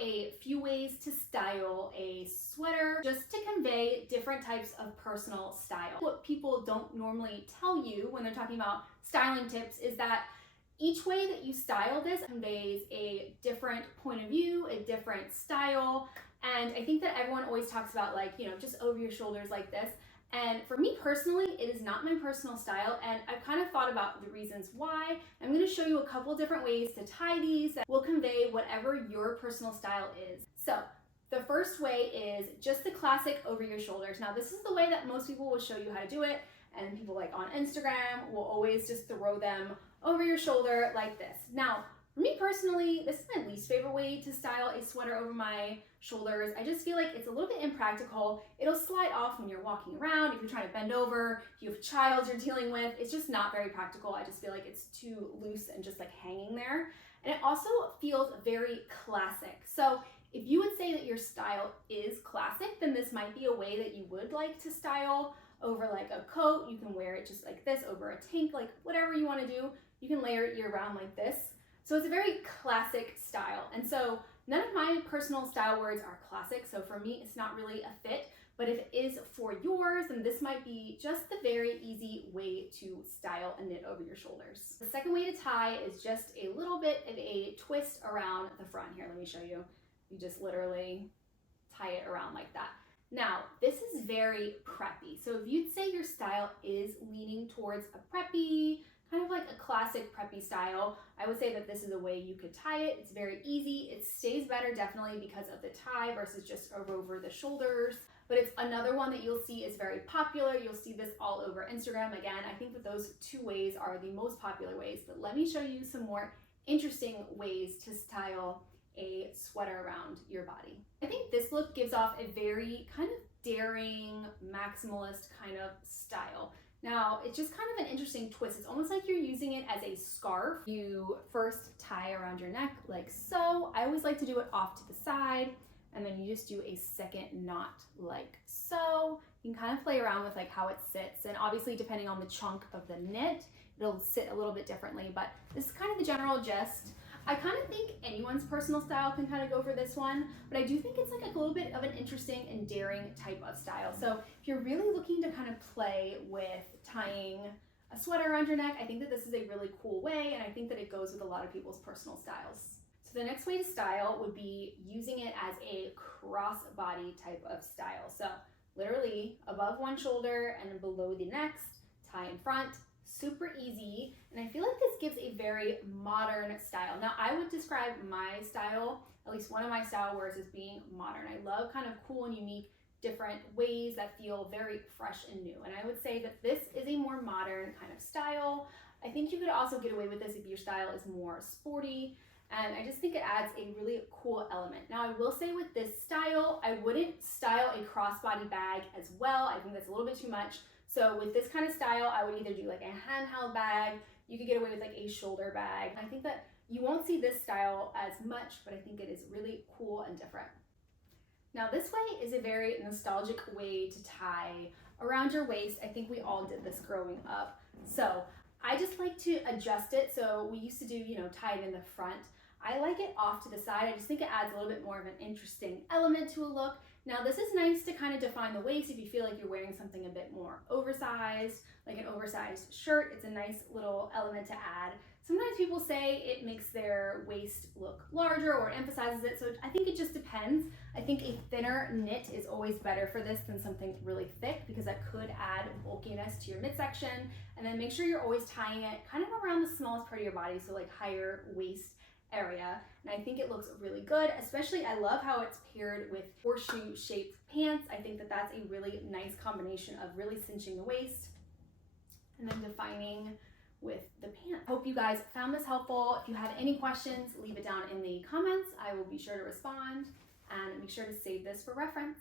a few ways to style a sweater just to convey different types of personal style. What people don't normally tell you when they're talking about styling tips is that each way that you style this conveys a different point of view, a different style. And I think that everyone always talks about like, you know, just over your shoulders like this. And for me personally, it is not my personal style, and I've kind of thought about the reasons why. I'm going to show you a couple different ways to tie these that will convey whatever your personal style is. So the first way is just the classic over your shoulders. Now this is the way that most people will show you how to do it, and people like on Instagram will always just throw them over your shoulder like this. Now, for me personally, this is my least favorite way to style a sweater over my shoulders. I just feel like it's a little bit impractical. It'll slide off when you're walking around, if you're trying to bend over, if you have a child you're dealing with. It's just not very practical. I just feel like it's too loose and just like hanging there. And it also feels very classic. So if you would say that your style is classic, then this might be a way that you would like to style over like a coat. You can wear it just like this over a tank, like whatever you want to do. You can layer it year round like this. So it's a very classic style. And so none of my personal style words are classic. So for me, it's not really a fit, but if it is for yours, then this might be just the very easy way to style a knit over your shoulders. The second way to tie is just a little bit of a twist around the front here. Let me show you. You just literally tie it around like that. Now, this is very preppy. So if you'd say your style is leaning towards a preppy, kind of like a classic preppy style, I would say that this is a way you could tie it. It's very easy. It stays better definitely because of the tie versus just over the shoulders. But it's another one that you'll see is very popular. You'll see this all over Instagram. Again, I think that those two ways are the most popular ways, but let me show you some more interesting ways to style a sweater around your body. I think this look gives off a very kind of daring, maximalist kind of style. Now, it's just kind of an interesting twist. It's almost like you're using it as a scarf. You first tie around your neck like so. I always like to do it off to the side, and then you just do a second knot like so. You can kind of play around with like how it sits, and obviously depending on the chunk of the knit, it'll sit a little bit differently, but this is kind of the general gist. I kind of think anyone's personal style can kind of go for this one, but I do think it's like a little bit of an interesting and daring type of style. So if you're really looking to kind of play with tying a sweater around your neck, I think that this is a really cool way, and I think that it goes with a lot of people's personal styles. So the next way to style would be using it as a crossbody type of style. So literally above one shoulder and below the next, tie in front. Super easy, and I feel like this gives a very modern style. Now, I would describe my style, at least one of my style words, as being modern. I love kind of cool and unique different ways that feel very fresh and new, and I would say that this is a more modern kind of style. I think you could also get away with this if your style is more sporty, and I just think it adds a really cool element. Now, I will say with this style, I wouldn't style a crossbody bag as well. I think that's a little bit too much. So with this kind of style, I would either do like a handheld bag. You could get away with like a shoulder bag. I think that you won't see this style as much, but I think it is really cool and different. Now this way is a very nostalgic way to tie around your waist. I think we all did this growing up. So I just like to adjust it. So we used to do, you know, tie it in the front. I like it off to the side. I just think it adds a little bit more of an interesting element to a look. Now this is nice to kind of define the waist if you feel like you're wearing something a bit more oversized, like an oversized shirt. It's a nice little element to add. Sometimes people say it makes their waist look larger or emphasizes it, so I think it just depends. I think a thinner knit is always better for this than something really thick, because that could add bulkiness to your midsection. And then make sure you're always tying it kind of around the smallest part of your body, so like higher waist area, and I think it looks really good. Especially I love how it's paired with horseshoe shaped pants. I think that that's a really nice combination of really cinching the waist and then defining with the pants. Hope you guys found this helpful. If you have any questions, leave it down in the comments. I will be sure to respond, and make sure to save this for reference.